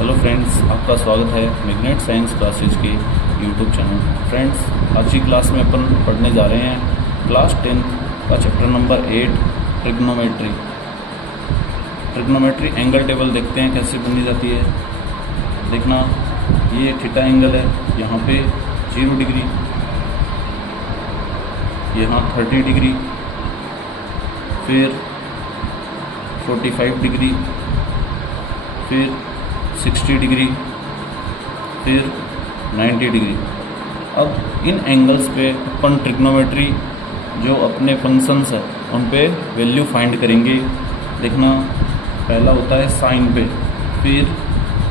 Hello friends, आपका स्वागत है मैग्नेट साइंस क्लासेज के यूट्यूब चैनल। फ्रेंड्स, आज की क्लास में अपन पढ़ने जा रहे हैं क्लास 10 का chapter number 8 trigonometry. Trigonometry angle table देखते हैं कैसे बनी जाती है। देखना, ये थीटा एंगल है, यहाँ पे 0 डिग्री, यहाँ 30 डिग्री, फिर 45 डिग्री, फिर 60 डिग्री, फिर 90 डिग्री। अब इन एंगल्स पे अपन ट्रिग्नोमेट्री जो अपने फंक्शंस है उन पे वैल्यू फाइंड करेंगे। देखना, पहला होता है साइन पे, फिर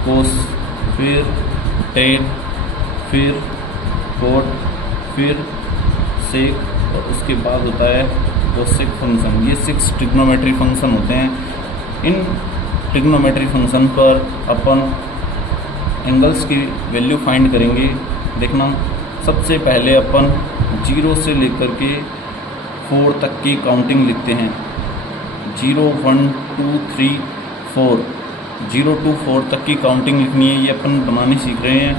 कोस, फिर टेन, फिर कोट, फिर सेक और उसके बाद होता है कोसेक फंक्शन। ये 6 ट्रिग्नोमेट्री फंक्शन होते हैं। इन ट्रिग्नोमेट्री फंक्शन पर अपन एंगल्स की वैल्यू फाइंड करेंगे। देखना, सबसे पहले अपन 0 से लेकर के 4 तक की काउंटिंग लिखते हैं। 0 1 2 3 4, 0 to 4 तक की काउंटिंग लिखनी है। ये अपन बनानी सीख रहे हैं।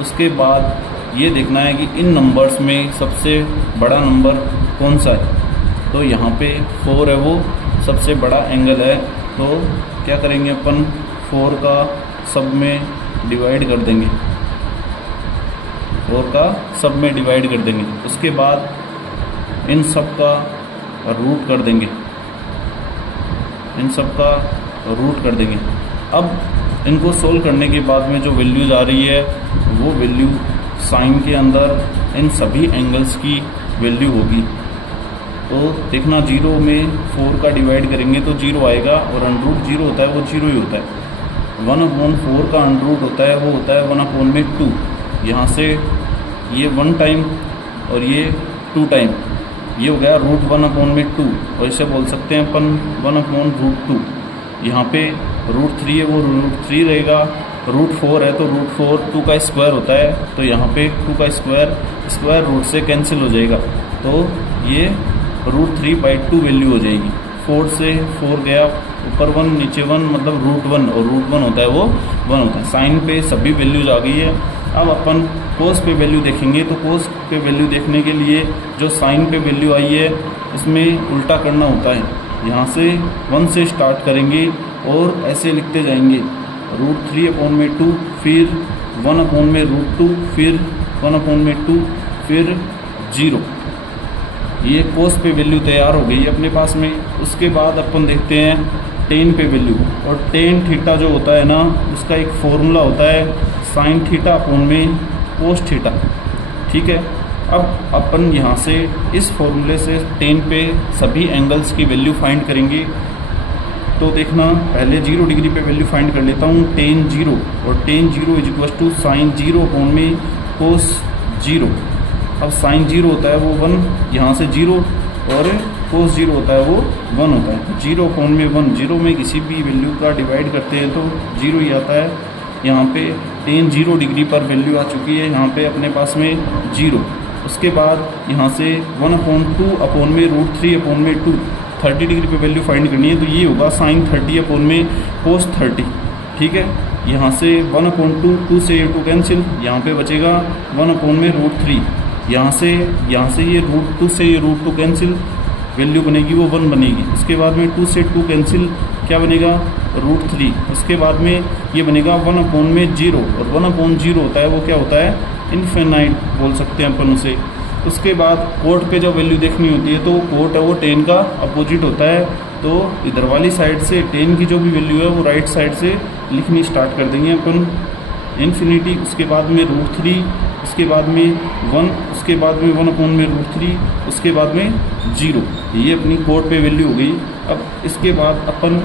उसके बाद ये देखना है कि इन नंबर्स में सबसे बड़ा नंबर कौन सा है। तो यहाँ पे 4 है, वो सबसे बड़ा एंगल है। तो क्या करेंगे अपन, 4 का सब में डिवाइड कर देंगे, 4 का सब में डिवाइड कर देंगे। उसके बाद इन सब का रूट कर देंगे, इन सब का रूट कर देंगे। अब इनको सोल्व करने के बाद में जो वैल्यूज आ रही है वो वैल्यू साइन के अंदर इन सभी एंगल्स की वैल्यू होगी। तो देखना, 0 में 4 का डिवाइड करेंगे तो 0 आएगा, और अंडरूट 0 होता है वो 0 ही होता है। 1/4 का अंडरूट होता है वो होता है 1/2। यहाँ से ये 1 टाइम और ये 2 टाइम, ये हो गया रूट 1/2। और इसे बोल सकते हैं अपन 1/√2। यहाँ पे रूट 3 है वो रूट 3 रहेगा। रूट 4 है तो रूट 4 2 का स्क्वायर होता है, तो यहाँ पे 2 का स्क्वायर रूट से कैंसिल हो जाएगा। तो ये √3/2 वैल्यू हो जाएगी। 4 से 4 गया, ऊपर 1 नीचे 1, मतलब √1, और √1 होता है वो 1 होता है। साइन पे सभी वैल्यूज आ गई है। अब अपन कोस पे वैल्यू देखेंगे। तो कोस पे वैल्यू देखने के लिए जो साइन पे वैल्यू आई है इसमें उल्टा करना होता है। यहाँ से 1 से स्टार्ट करेंगे और ऐसे लिखते जाएंगे, √3/2, फिर 1/√2, फिर 1/2, फिर 0। ये कोस पे वैल्यू तैयार हो गई अपने पास में। उसके बाद अपन देखते हैं टेन पे वैल्यू। और टेन थीटा जो होता है ना, उसका एक फॉर्मूला होता है साइन थीटा अपॉन में कोस थीटा। ठीक है, अब अपन यहाँ से इस फॉर्मूले से टेन पे सभी एंगल्स की वैल्यू फाइंड करेंगे। तो देखना, पहले 0 डिग्री पे वैल्यू फाइंड कर लेता हूँ, tan 0, और tan 0 = साइन 0 अपॉन में कोस 0। अब साइन 0 होता है वो 1, यहाँ से 0, और कोस 0 होता है वो 1 होता है। 0 अपॉन में 1, 0 में किसी भी वैल्यू का डिवाइड करते हैं तो 0 ही आता है। यहाँ पे tan 0 डिग्री पर वैल्यू आ चुकी है, यहाँ पे अपने पास में 0। उसके बाद यहाँ से 1/2 अपॉन में √3/2, 30 डिग्री पे वैल्यू फाइंड करनी है। तो ये होगा साइन 30 अपॉन में कोस 30। ठीक है, यहाँ से 1/2, 2 से ये 2 कैंसिल, यहाँ पे बचेगा 1/√3। यहाँ से ये √2 से ये √2 कैंसिल, वैल्यू बनेगी वो 1 बनेगी। उसके बाद में 2 से 2 कैंसिल, क्या बनेगा √3। उसके बाद में ये बनेगा 1/0, और 1/0 होता है वो क्या होता है, इनफिनाइट बोल सकते हैं अपन उसे। उसके बाद कोट पे जो वैल्यू देखनी होती है तो कोट है वो टेन का अपोजिट होता है। तो इधर वाली साइड से टेन की जो भी वैल्यू है वो राइट साइड से लिखनी स्टार्ट कर देंगे अपन, इन्फिनिटी। उसके बाद में √3, उसके बाद में 1, उसके बाद में 1/√3, उसके बाद में 0। ये अपनी कोट पे वैल्यू हो गई। अब इसके बाद अपन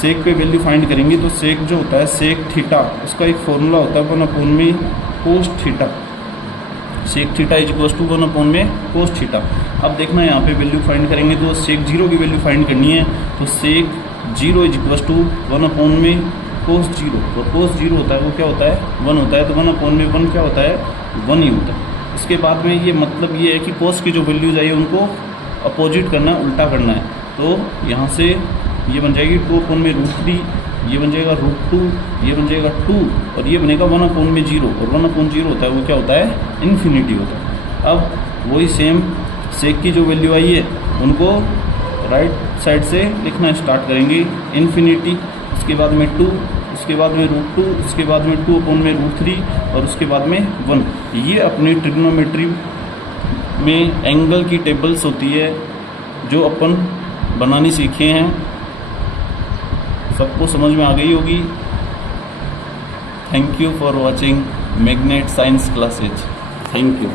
सेक पे वैल्यू फाइंड करेंगे। तो सेक जो होता है, सेक थीटा, उसका एक फॉर्मूला होता है 1/में कोस थीटा। सेक थीटा = 1/में कोस थीटा। अब देखना, यहाँ पे वैल्यू फाइंड करेंगे तो सेक 0 की वैल्यू फाइंड करनी है। तो सेक 0 = 1/में कोस 0, और कोस 0 होता है वो क्या होता है, 1 होता है। तो 1/1 क्या होता है, 1 ही होता है। इसके बाद में ये मतलब ये है कि कोस की जो वैल्यूज आई है उनको अपोजिट करना है, उल्टा करना है। तो यहाँ से ये बन जाएगी 2/√3 ये बन जाएगा √2, ये बन जाएगा 2 और ये बनेगा 1/0 और 1/0 होता है वो क्या होता है, इन्फिनिटी होता है। अब वही सेम सेक की जो वैल्यू आई है उनको राइट साइड से लिखना स्टार्ट करेंगे, इन्फिनिटी, उसके बाद में 2, उसके बाद में √2, उसके बाद में 2/√3 और उसके बाद में 1। ये अपनी ट्रिग्नोमेट्री में एंगल की टेबल्स होती है जो अपन बनानी सीखे हैं। सबको समझ में आ गई होगी। Thank you for watching magnet science classes. Thank you.